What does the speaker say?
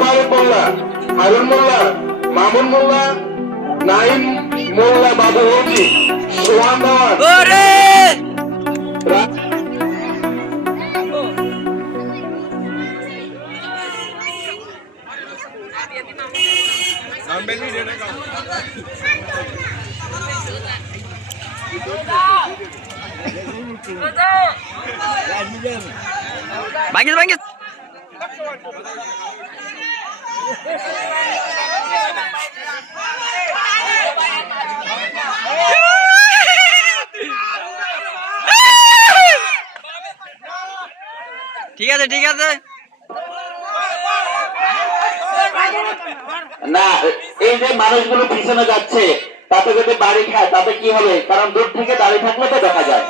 ফারুক মোল্লা, হারুন মোল্লা, মামুন মোল্লা, নাইম মোল্লা, বাবু হজি, সোহান দেওয়ান, Bangkit, bangkit. ঠিক আছে, ঠিক আছে। না, এই যে মানুষগুলো পিছনে যাচ্ছে তাতে যদি বাড়ি খায় তাতে কি হবে? কারণ দূর থেকে দাঁড়িয়ে থাকলে তো দেখা যায়।